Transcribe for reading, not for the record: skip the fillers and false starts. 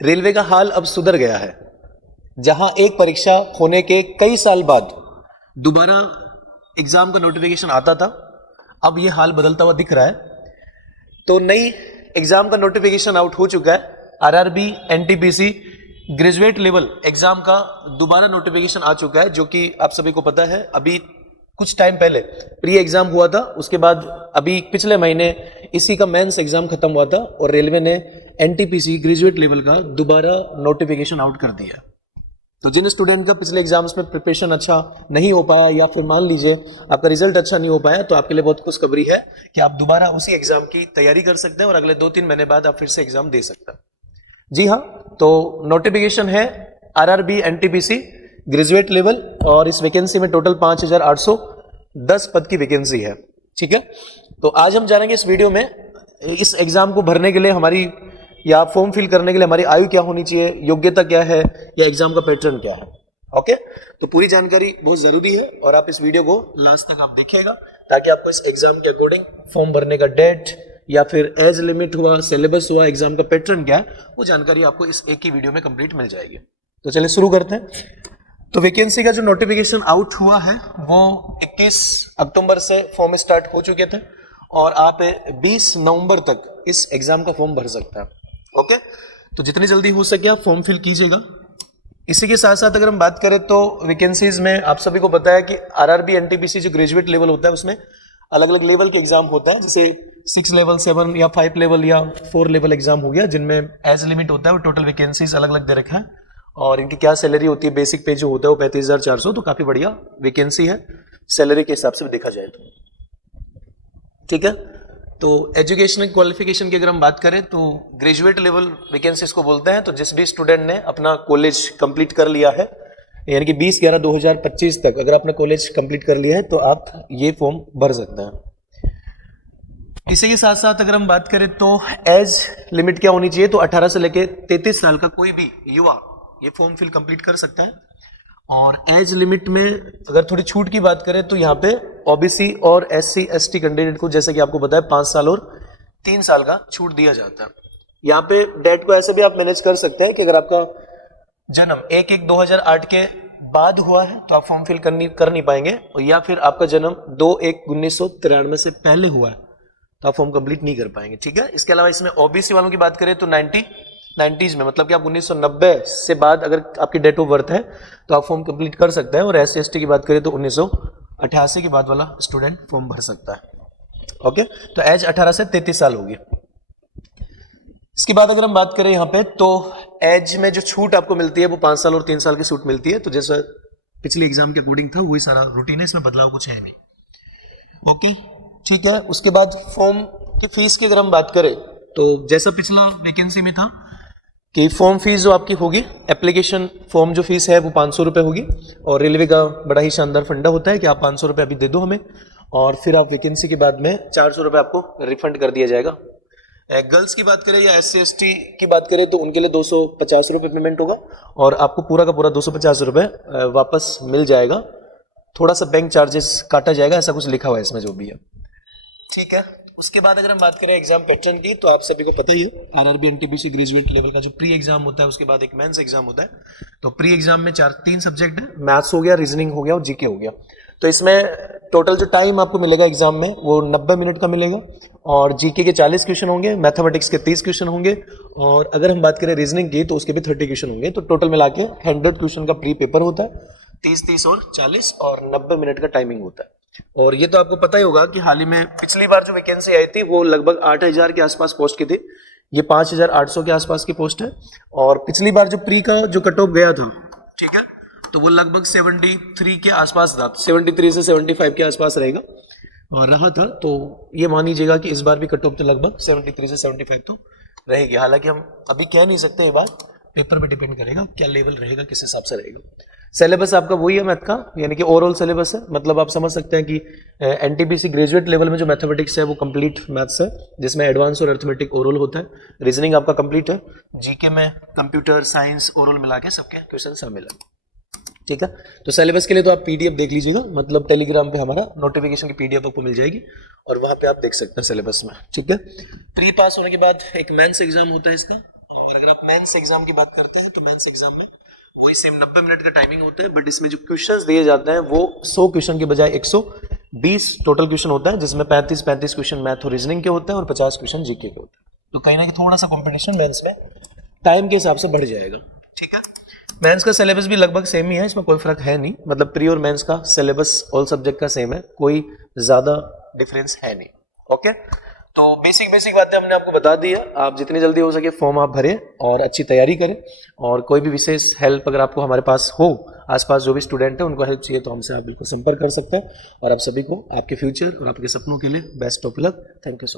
Railway का हाल अब सुधर गया है। जहां एक परीक्षा होने के कई साल बाद दोबारा एग्जाम का नोटिफिकेशन आता था, अब ये हाल बदलता हुआ दिख रहा है। तो नई एग्जाम का नोटिफिकेशन आउट हो चुका है। RRB NTPC graduate level exam का दोबारा नोटिफिकेशन आ चुका है, जो कि आप सभी को पता है अभी कुछ टाइम पहले प्री एग्जाम हुआ था, उसके बाद अभी पिछले महीने इसी का मेंस एग्जाम खत्म हुआ था और रेलवे ने एनटीपीसी ग्रेजुएट लेवल का दोबारा नोटिफिकेशन आउट कर दिया। तो जिन स्टूडेंट का पिछले एग्जाम्स में प्रिपरेशन अच्छा नहीं हो पाया या फिर मान लीजिए आपका रिजल्ट अच्छा नहीं हो पाया, तो आपके लिए बहुत खुशखबरी है कि आप दोबारा उसी एग्जाम की तैयारी कर सकते हैं और अगले 2-3 महीने बाद आप फिर से एग्जाम दे सकते हैं। जी हाँ, तो नोटिफिकेशन है आरआरबी एनटीपीसी ग्रेजुएट लेवल और इस वैकेंसी में टोटल 5810 पद की वैकेंसी है। ठीक है, तो आज हम जानेंगे इस वीडियो में इस एग्जाम को भरने के लिए हमारी या फॉर्म फिल करने के लिए हमारी आयु क्या होनी चाहिए, योग्यता क्या है या एग्जाम का पैटर्न क्या है। ओके, तो पूरी जानकारी बहुत जरूरी है और आप इस वीडियो को लास्ट तक आप देखिएगा ताकि आपको इस एग्जाम के अकॉर्डिंग फॉर्म भरने का डेट या फिर एज लिमिट हुआ, सिलेबस हुआ, एग्जाम का पैटर्न क्या है, वो जानकारी आपको इस एक ही वीडियो में कंप्लीट मिल जाएगी। तो चलिए शुरू करते हैं। तो वैकेंसी का जो नोटिफिकेशन आउट हुआ है वो 21 अक्टूबर से फॉर्म स्टार्ट हो चुके थे और आप 20 नवंबर तक इस एग्जाम का फॉर्म भर सकते हैं। ओके, तो जितनी जल्दी हो सके आप फॉर्म फिल कीजिएगा। इसी के साथ साथ अगर हम बात करें तो वैकेंसीज में आप सभी को पता है कि आरआरबी एनटीपीसी जो ग्रेजुएट लेवल होता है उसमें अलग अलग लेवल के एग्जाम होता है, जैसे 6 लेवल, 7 या 5 लेवल या 4 लेवल एग्जाम हो गया, जिनमें एज लिमिट होता है और टोटल वैकेंसीज अलग अलग दे रखा है और इनकी क्या सैलरी होती है। बेसिक पे जो होता है वो 35,400, तो काफी बढ़िया वैकेंसी है सैलरी के हिसाब से भी देखा जाए तो। ठीक है, तो एजुकेशनल क्वालिफिकेशन की अगर हम बात करें तो ग्रेजुएट लेवल वैकेंसीज को बोलते हैं। तो जिस भी स्टूडेंट ने अपना कॉलेज कंप्लीट कर लिया है, यानी कि 20/11/2025 तक अगर आपने कॉलेज कंप्लीट कर लिया है तो आप ये फॉर्म भर सकते हैं। इसी के साथ साथ अगर हम बात करें तो एज लिमिट क्या होनी चाहिए, तो 18 से लेकर 33 साल का कोई भी युवा ये फॉर्म फिल कंप्लीट कर सकता है। और एज लिमिट में अगर थोड़ी छूट की बात करें तो यहाँ पे ओबीसी और एससी एसटी कैंडिडेट को, जैसे कि आपको पता है, 5 साल और 3 साल का छूट दिया जाता है। यहाँ पे डेट को ऐसे भी आप मैनेज कर सकते हैं कि अगर आपका जन्म 1/1/2008 के बाद हुआ है तो आप फॉर्म फिल कर नहीं पाएंगे, और या फिर आपका जन्म 2/1/1993 से पहले हुआ है तो आप फॉर्म कंप्लीट नहीं कर पाएंगे। ठीक है, इसके अलावा इसमें ओबीसी वालों की बात करें तो 90s में, मतलब कि आप 1990 से बाद अगर आपकी डेट ऑफ बर्थ है तो आप फॉर्म कंप्लीट कर सकते हैं। और एससी एसटी की बात करें तो 1988 के बाद वाला स्टूडेंट फॉर्म भर सकता है। ओके, तो एज 18 से 33 साल होगी। इसके बाद अगर हम बात करें यहाँ पे तो एज में जो छूट आपको मिलती है वो 5 साल और 3 साल की छूट मिलती है। तो जैसा पिछले एग्जाम के अकॉर्डिंग था वही सारा रूटीन है, इसमें बदलाव कुछ है नहीं। ओके, ठीक है। उसके बाद फॉर्म की फीस की अगर हम बात करें तो जैसा पिछला वैकेंसी में था कि फॉर्म फीस जो आपकी होगी, एप्लीकेशन फॉर्म जो फीस है वो 500 रुपये होगी। और रेलवे का बड़ा ही शानदार फंडा होता है कि आप 500 रुपये अभी दे दो हमें और फिर आप वैकेंसी के बाद में 400 रुपये आपको रिफंड कर दिया जाएगा। गर्ल्स की बात करें या एससी एसटी की बात करें तो उनके लिए 250 रुपये पेमेंट होगा और आपको पूरा का पूरा 250 रुपये वापस मिल जाएगा। थोड़ा सा बैंक चार्जेस काटा जाएगा, ऐसा कुछ लिखा हुआ है इसमें जो भी है। ठीक है, उसके बाद अगर हम बात करें एग्जाम पैटर्न की तो आप सभी को पता ही है आरआरबी एनटीपीसी ग्रेजुएट लेवल का जो प्री एग्जाम होता है उसके बाद एक मेंस एग्जाम होता है। तो प्री एग्जाम में 3 सब्जेक्ट है, मैथ्स हो गया, रीजनिंग हो गया और जीके हो गया। तो इसमें टोटल जो टाइम आपको मिलेगा एग्जाम में वो 90 मिनट का मिलेगा और जीके के 40 क्वेश्चन होंगे, मैथमेटिक्स के 30 क्वेश्चन होंगे और अगर हम बात करें रीजनिंग की तो उसके भी 30 क्वेश्चन होंगे। तो टोटल मिला के 100 क्वेश्चन का प्री पेपर होता है, 30 और 40 और 90 मिनट का टाइमिंग होता है। और ये तो आपको पता ही होगा कि हाल ही में पिछली बार जो वैकेंसी आई थी वो लगभग 8,000 के आसपास पोस्ट की थी, ये 5,800 के आसपास की पोस्ट है। और पिछली बार जो प्री का जो कट ऑफ गया था, ठीक है, तो वो लगभग 73 के आसपास था, 73 से 75 के आसपास रहेगा और रहा था। तो ये मान लीजिएगा कि इस बार भी कट ऑफ तो लगभग 73 से 75 तो रहेगी। हालांकि हम अभी कह नहीं सकते, ये बात पेपर पे डिपेंड करेगा क्या लेवल रहेगा, किस हिसाब से रहेगा। सिलेबस आपका वही है मैथ का, यानी कि ओवरऑल सिलेबस है। मतलब आप समझ सकते हैं कि एनटीपीसी ग्रेजुएट लेवल में जो मैथमेटिक्स है वो कंप्लीट मैथ्स है, जिसमें एडवांस और अर्थमेटिक ओरल होता है। रीजनिंग आपका कंप्लीट है, जीके में कंप्यूटर साइंस ओरल मिला के सबके क्वेश्चन शामिल है। ठीक है, तो सिलेबस के लिए तो आप पीडीएफ देख लीजिएगा, मतलब टेलीग्राम पे हमारा नोटिफिकेशन की पीडीएफ आपको मिल जाएगी और वहां पे आप देख सकते हैं सिलेबस में। ठीक है, प्री पास होने के बाद एक मेंस एग्जाम होता है इसका और अगर आप मेंस एग्जाम की बात करते हैं तो मेंस एग्जाम में वही सेम 90 मिनट का टाइमिंग होता है, बट इसमें जो क्वेश्चंस दिए जाते हैं वो 100 क्वेश्चन के बजाय 120 टोटल क्वेश्चन होता है, जिसमें 35 क्वेश्चन मैथ और रीजनिंग के होते हैं और 50 क्वेश्चन जीके के होते हैं। तो कहीं ना कहीं थोड़ा सा कंपटीशन मेंस में टाइम के हिसाब से बढ़ जाएगा। ठीक है, मेंस का सिलेबस भी लगभग सेम ही है, इसमें कोई फर्क है नहीं, मतलब प्री और मेंस का सिलेबस ऑल सब्जेक्ट का सेम है, कोई ज्यादा डिफरेंस है नहीं। ओके, तो बेसिक बातें हमने आपको बता दी है। आप जितनी जल्दी हो सके फॉर्म आप भरें और अच्छी तैयारी करें, और कोई भी विशेष हेल्प अगर आपको हमारे पास हो, आसपास जो भी स्टूडेंट है उनको हेल्प चाहिए तो हमसे आप बिल्कुल संपर्क कर सकते हैं। और आप सभी को आपके फ्यूचर और आपके सपनों के लिए best of luck. Thank you so much.